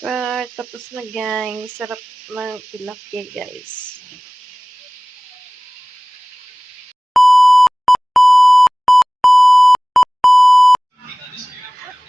Tapos na guys. Sarap ng tilapia guys.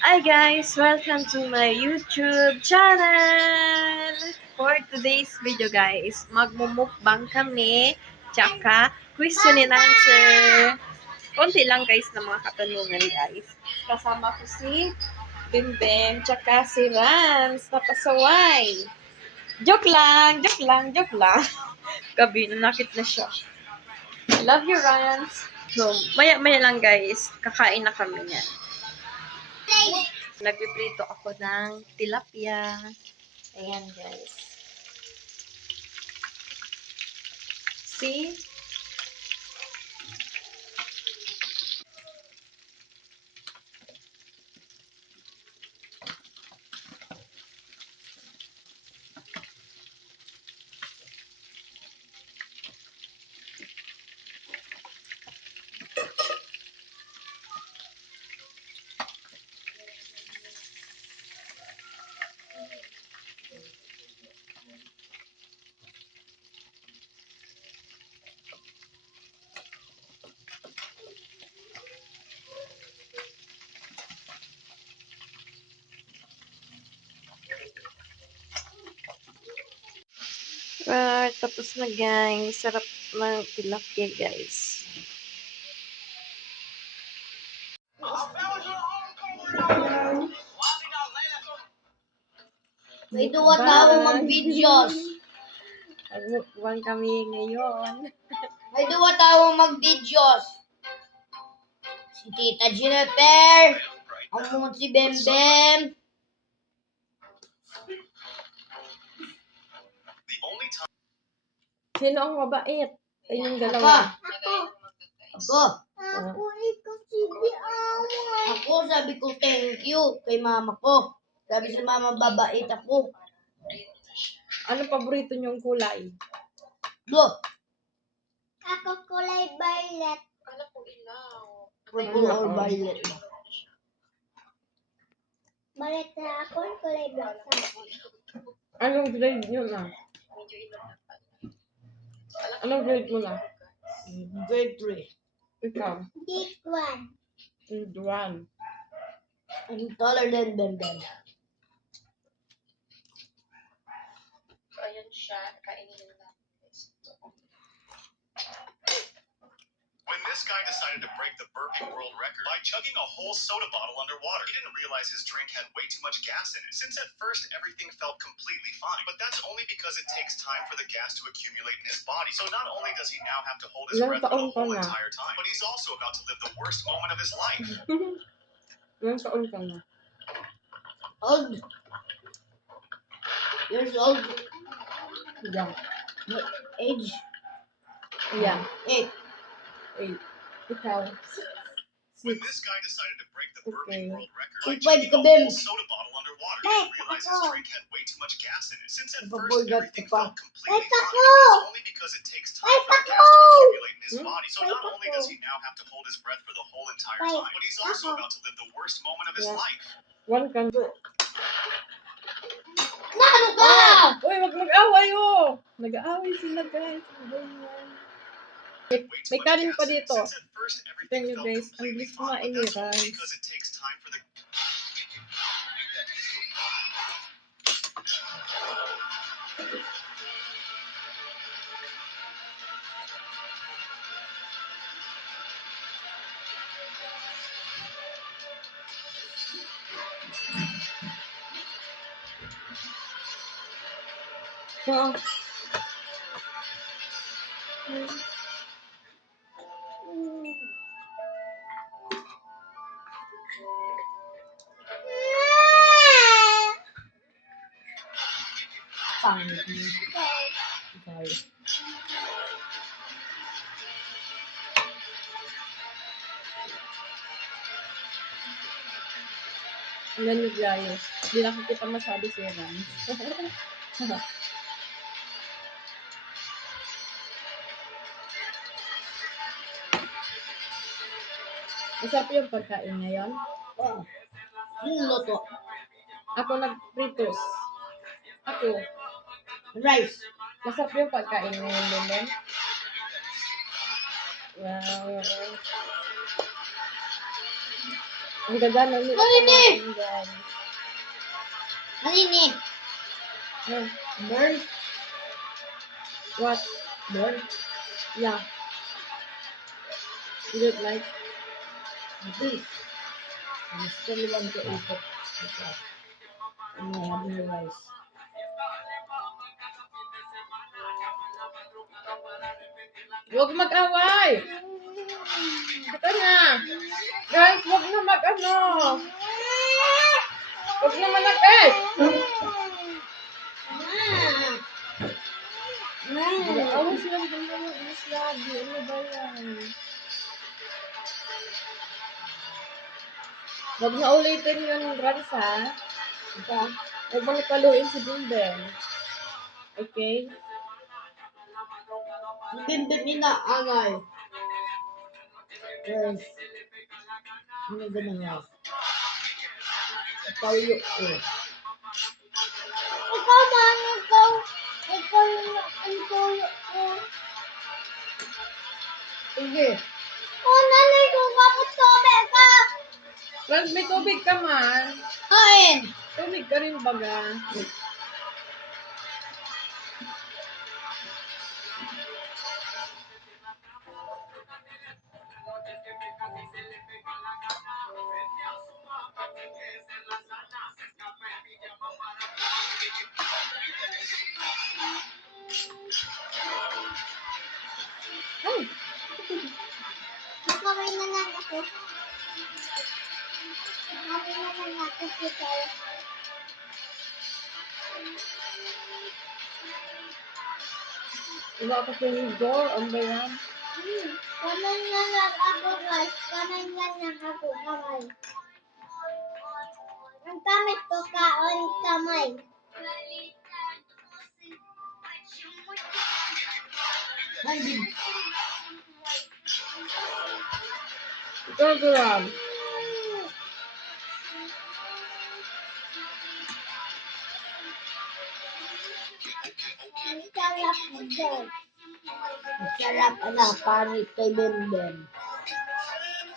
Hi guys! Welcome to my YouTube channel! For today's video guys, magmumukbang kami, tsaka question and answer. Konti lang guys na mga katanungan guys. Kasama ko si Bimbem, tsaka si Rams, napasaway. Joke lang, joke lang, joke lang. Gabi, nanakit na siya. Love you, Rams. So, maya-maya lang guys, kakain na kami niyan. Nagpiprito ako ng tilapia. Ayan, guys. See? Tapos na guys. Sarap ng tilapia guys. May duwa tao mag-videos. Magmukbang kami ngayon. May duwa tao mag-videos. Si Tita Jennifer, ang mga si Bembem. Sino ang mabait? Ay, yung dalawa. Ako. Ako, sabi ko thank you kay mama ko. Sabi si mama, babait ako. Ano paborito niyong kulay? Blue. Ako kulay violet. Purple or violet. Violet na ako, kulay black na ako. Anong grade niyo na? Anong grade mo na? Grade 3. Ikaw? Big one. Grade 1. I'm taller than Bembem. Ayan siya, kainin na. When this guy decided to break the burping world record by chugging a whole soda bottle underwater, he didn't realize his drink had way too much gas in it. Since at first everything felt completely fine, but that's only because it takes time for the gas to accumulate in his body. So not only does he now have to hold his breath for the whole entire time, but he's also about to live the worst moment of his life. Ilang taon ka na? Old. Years old. Yeah. What age? Yeah. 8. 8. Ikaw? When 6. this guy decided to break the Okay. burping world record by Five chugging a kabim. whole soda bottle underwater, he didn't realize his drink had way too much gas in it. Since at first Napapulgat everything ka pa. felt completely Ay, fine, pako! but that's only because it takes time for the gas to accumulate in his body. So Ay, not only pako! does he now have to hold his breath for the whole entire Ay, time, but he's also pako! about to live the worst moment of his Yeah. life. One can do. Ano ka? Uy, wag mag-away oh! Nag-aaway sila guys. Way too May much kanin gas pa in it. dito. Since at first everything Tingnan nyo, felt guys, ang completely bilis fine, but kumain ni that's only Rice. because it takes time for the So, Pangit. ikaw. Ang ganda guys. Hindi nakikita masyado si Rams. Masarap yung pagkain ngayon. Oh. Sino luto? Ako nag-pritos. Ako, Rice. masarap yung pagkain ngayon din. Wow. Ang gagana nila Nalini! kumain, guys. Nalini. Ah, Burn. what? Burn. Yeah. You don't like? Hindi. I still want to eat it. Because I have no rice. Huwag mag-away! Ito na! Guys, huwag na mag-ano! Huwag na malapit! Awa silang dalawa, Miss Lagi. Ano ba yan? Huwag na ulitin yung Rans, ha? Huwag mo napaluin si Bimbeng. Okay? Bimbit inaangay. Yes. Ano ganun nga? Paulo ko. Ikaw man, ikaw. Ikaw yung tuyo ko. Sige. Oh, nanay ko, kapag sobe ka. Rans, may tubig ka man. Kain! Tubig ka rin baga. Ay! Makamay na lang ako. Makamay na lang ako dito. Wala ka sa door. Ano ba yan? Kamay na lang ako, guys. Kamay na lang ako, kamay. Ang kamay ko kaon kamay. Nandin. Ito, Duram. Ang sarap dyan. Masarap anak, panit kay Bembem.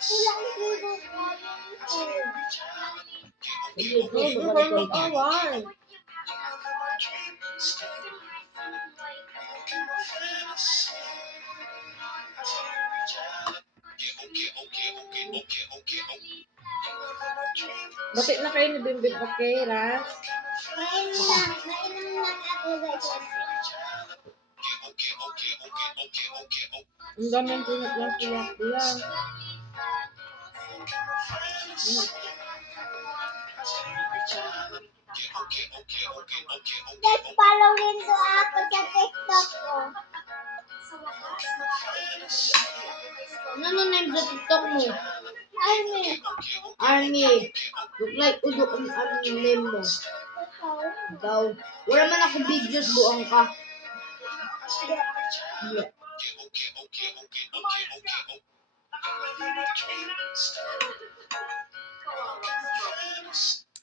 Kulang siguro kanin ko. Sige, Oh, sige, huwag balik kang ko ka. mag-away. Bakit na kayo ni Bimbing? Okay, Ras? Mainom lang ako, guys. Ang daming pinag-lang. Guys, follow rin to ako sa TikTok ko. Ano name sa TikTok mo? Army. Army. Look like udok ang name mo. Ikaw. Ikaw. Wala man ako videos, buang ka. Yeah.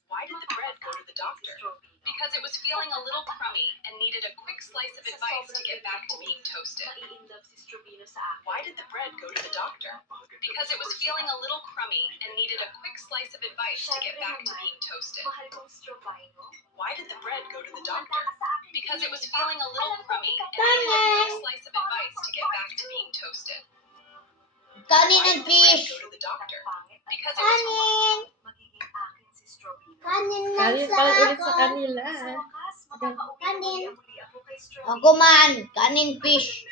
Why did the bread go to the doctor? Because it was feeling a little crummy and needed a quick slice of advice to get back to being toasted. Why did the bread go to the doctor? Because it was feeling a little crummy and needed a quick slice of advice to get back to being toasted. Why did the bread go to the doctor? Because it was feeling a little crummy and needed a quick slice of advice to get back to being toasted. Kanin Why and did the bread fish. go to the doctor? Because it was Kanin. Kanin lang Kanin sa pala ulit sa ako. kanila. Kanin. Ako man. Kanin fish.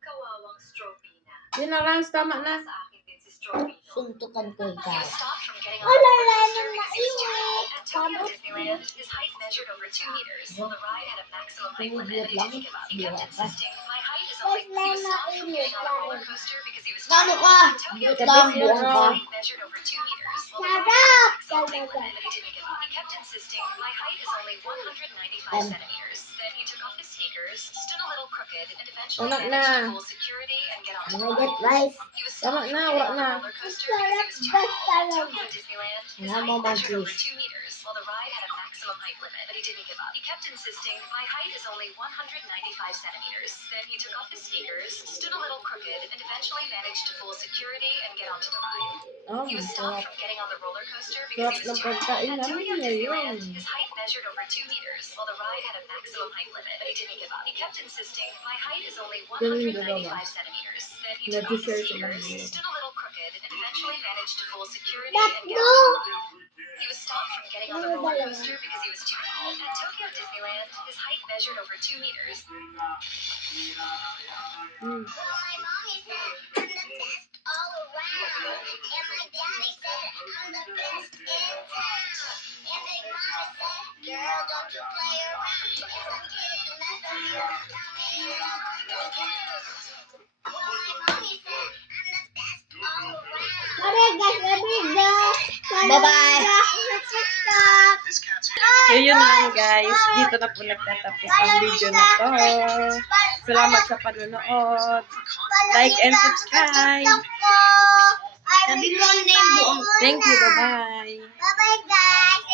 Kawawang Stropina. Yun na, Ras. Tama na. Sa akin din si Stropino. Suntukan ko ikaw. He stopped from getting on Wala the roller lang coaster yung because he was too mainit. old. At Tokyo Disneyland, his height measured over 2 meters, while the ride had a maximum height limit, and he didn't give up. He kept insisting, my height is only... He was stopped from getting on the roller coaster because he was too Nano old. ka? At Tokyo Bigat lang, Disneyland, buang his ka. height measured over 2 meters, while the ride had a Sarap. maximum small height limit, but he didn't give up. He kept insisting, my height is only 195 centimeters. Then he took off his sneakers, stood a little crooked, and eventually Tama managed to na. fool security and get onto the Mga ride. get rice. He was Tama stopped na, from wala getting on na. the roller coaster because he was too tall. At Tokyo Disneyland, his Nga mo, height measured over Marcus. 2 meters, while the ride had a maximum height limit, but he didn't give up. He kept insisting, my height is only 195 centimeters. Then he took off his sneakers, stood a little crooked, and eventually managed to fool security and get onto the ride. Oh, He was masarap. stopped from getting on the roller coaster because he Sarap was ng too tall. pagkain At namin Tokyo Disneyland, ngayon. his height measured over 2 meters, while the ride had a maximum height limit, but he didn't give up. He kept insisting, my height is only Ganun 195 dalawa. centimeters. Then he took off his Nag-share sila sneakers, ngayon. stood a little crooked, and eventually managed to fool security That's and get no. onto the ride. He was stopped from getting on the roller coaster because he was too tall. At Tokyo Disneyland, his height measured over 2 meters. Hmm. Well, my mommy said I'm the best all around. And my daddy said I'm the best in town. And Big Mama said, girl, don't you play around. If some kids mess with you, tell me and I'll hunt them down. Well, my mommy said I'm the best all around. Alright guys, Bye-bye. So, yun lang guys. Dito na po nagtatapos ang video na to. Salamat sa panonood. Like and subscribe. Sabi mo ang name mo. Thank you. Bye-bye. Bye-bye guys.